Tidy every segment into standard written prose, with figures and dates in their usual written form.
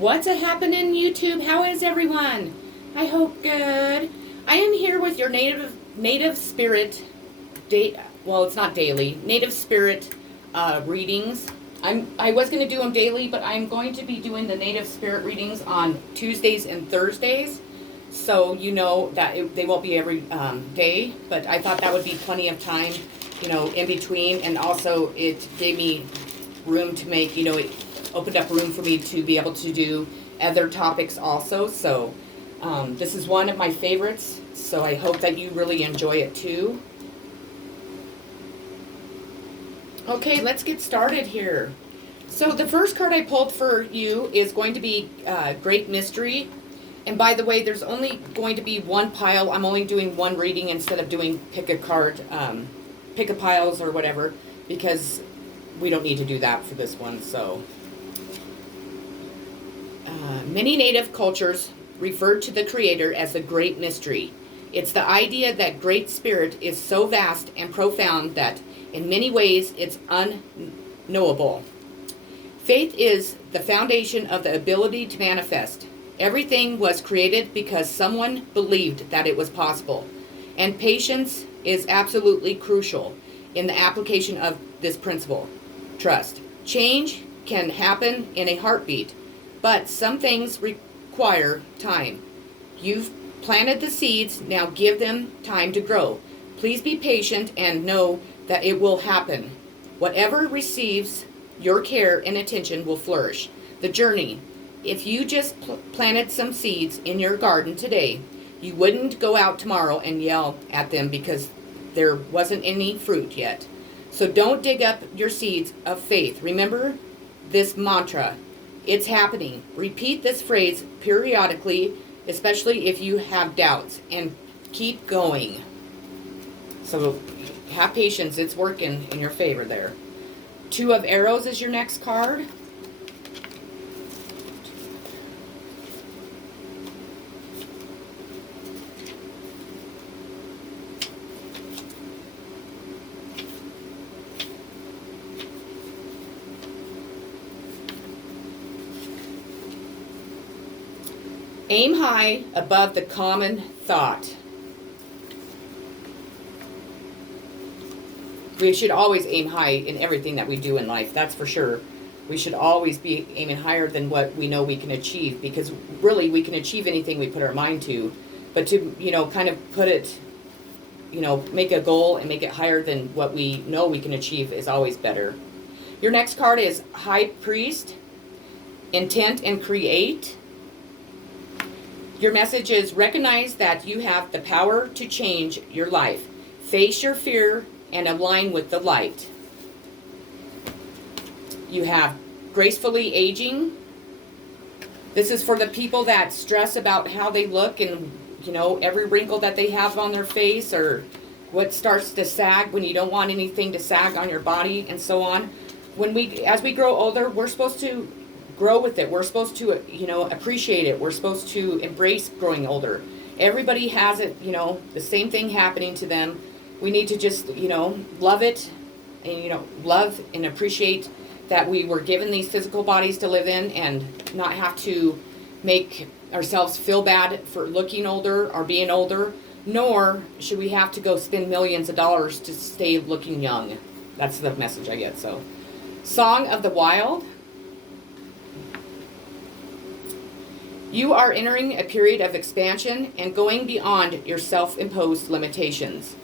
What's a happening, YouTube? How is everyone? I hope good. I am here with your native spirit day. Well, it's not daily. Native spirit readings. I was going to do them daily, but I'm going to be doing the native spirit readings on Tuesdays and Thursdays. So you know that they won't be every day, but I thought that would be plenty of time, in between, and also it gave me room to make, it opened up room for me to be able to do other topics also. So this is one of my favorites, so I hope that you really enjoy it too. Okay, let's get started here. So the first card I pulled for you is going to be Great Mystery. And by the way, there's only going to be one pile. I'm only doing one reading instead of doing pick a card, pick a piles or whatever, because we don't need to do that for this one. So many native cultures refer to the Creator as the Great Mystery. It's the idea that Great Spirit is so vast and profound that in many ways it's unknowable. Faith is the foundation of the ability to manifest. Everything was created because someone believed that it was possible. And patience is absolutely crucial in the application of this principle. Trust. Change can happen in a heartbeat, but some things require time. You've planted the seeds, now give them time to grow. Please be patient and know that it will happen. Whatever receives your care and attention will flourish. The journey. If you just planted some seeds in your garden today, you wouldn't go out tomorrow and yell at them because there wasn't any fruit yet. So don't dig up your seeds of faith. Remember this mantra. It's happening. Repeat this phrase periodically, especially if you have doubts, and keep going. So have patience. It's working in your favor there. Two of Arrows is your next card. Aim high above the common thought. We should always aim high in everything that we do in life, that's for sure. We should always be aiming higher than what we know we can achieve, because really we can achieve anything we put our mind to. But to, kind of put it, make a goal and make it higher than what we know we can achieve is always better. Your next card is High Priest, Intent and Create. Your message is recognize that you have the power to change your life. Face your fear and align with the light. You have gracefully aging. This is for the people that stress about how they look and, every wrinkle that they have on their face, or what starts to sag when you don't want anything to sag on your body and so on. As we grow older, we're supposed to grow with it. We're supposed to, appreciate it. We're supposed to embrace growing older. Everybody has it, the same thing happening to them. We need to just, love it and, love and appreciate that we were given these physical bodies to live in, and not have to make ourselves feel bad for looking older or being older, nor should we have to go spend millions of dollars to stay looking young. That's the message I get. So, Song of the Wild. You are entering a period of expansion and going beyond your self-imposed limitations.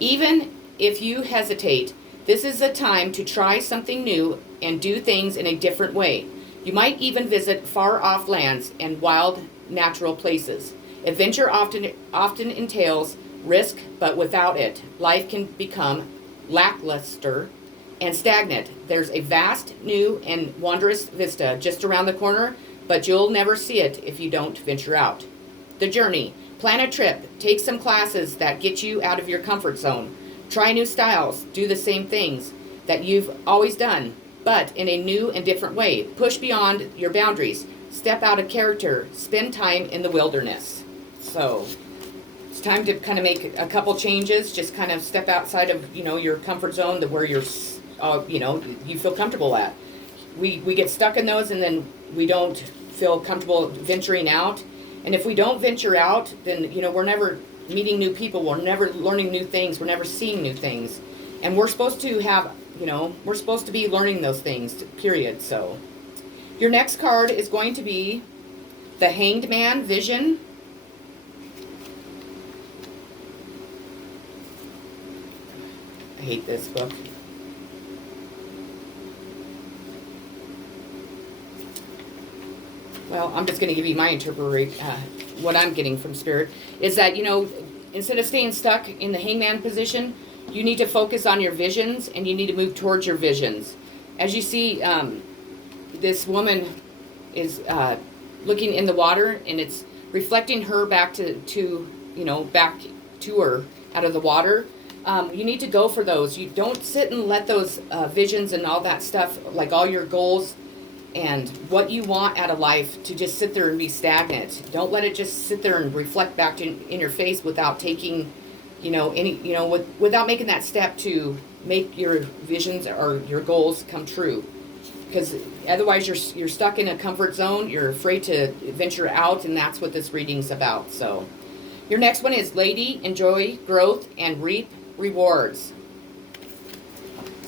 Even if you hesitate, this is a time to try something new and do things in a different way. You might even visit far-off lands and wild natural places. Adventure often entails risk, but without it, life can become lackluster and stagnant. There's a vast, new, and wondrous vista just around the corner, but you'll never see it if you don't venture out. The journey. Plan a trip. Take some classes that get you out of your comfort zone. Try new styles. Do the same things that you've always done, but in a new and different way. Push beyond your boundaries. Step out of character. Spend time in the wilderness. So it's time to kind of make a couple changes. Just kind of step outside of, your comfort zone, where you're, you feel comfortable at. We get stuck in those, and then we don't feel comfortable venturing out. And if we don't venture out, then, you know, we're never meeting new people. We're never learning new things. We're never seeing new things. And we're supposed to have, you know, we're supposed to be learning those things, period. So your next card is going to be the Hanged Man Vision. I hate this book. Well, I'm just going to give you my interpretation. What I'm getting from Spirit is that, you know, instead of staying stuck in the hangman position, you need to focus on your visions, and you need to move towards your visions. As you see, this woman is looking in the water, and it's reflecting her back to you know, back to her out of the water. You need to go for those. You don't sit and let those visions and all that stuff, like all your goals and what you want out of life, to just sit there and be stagnant. Don't let it just sit there and reflect back in your face without taking, you know, any, you know, without making that step to make your visions or your goals come true. Because otherwise you're stuck in a comfort zone. You're afraid to venture out, and that's what this reading's about. So your next one is Lady, enjoy growth and reap rewards.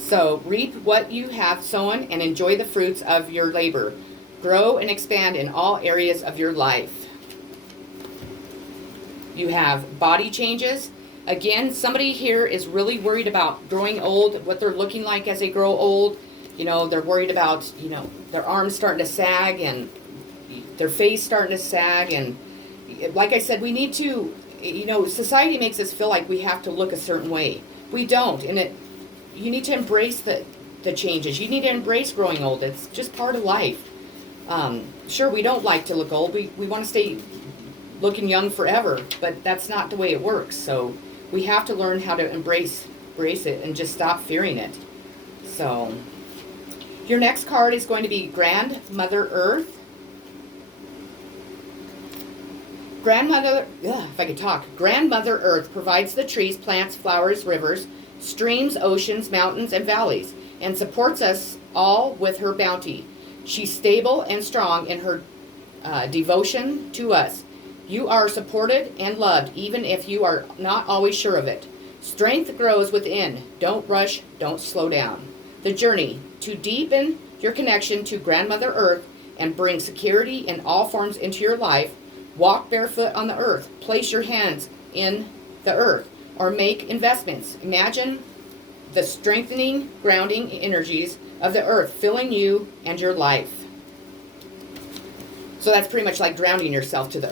So reap what you have sown and enjoy the fruits of your labor. Grow and expand in all areas of your life. You have body changes. Again, somebody here is really worried about growing old, what they're looking like as they grow old. You know, they're worried about, you know, their arms starting to sag and their face starting to sag. And like I said, we need to, you know, society makes us feel like we have to look a certain way. We don't. And you need to embrace the changes. You need to embrace growing old. It's just part of life. Sure, we don't like to look old. We want to stay looking young forever, but that's not the way it works. So we have to learn how to embrace it and just stop fearing it. So your next card is going to be Grandmother Earth. Grandmother Earth provides the trees, plants, flowers, rivers, streams, oceans, mountains, and valleys, and supports us all with her bounty. She's stable and strong in her devotion to us. You are supported and loved, even if you are not always sure of it. Strength grows within. Don't rush, don't slow down. The journey to deepen your connection to Grandmother Earth and bring security in all forms into your life. Walk barefoot on the earth. Place your hands in the earth, or make investments. Imagine the strengthening, grounding energies of the earth filling you and your life. So that's pretty much like grounding yourself to the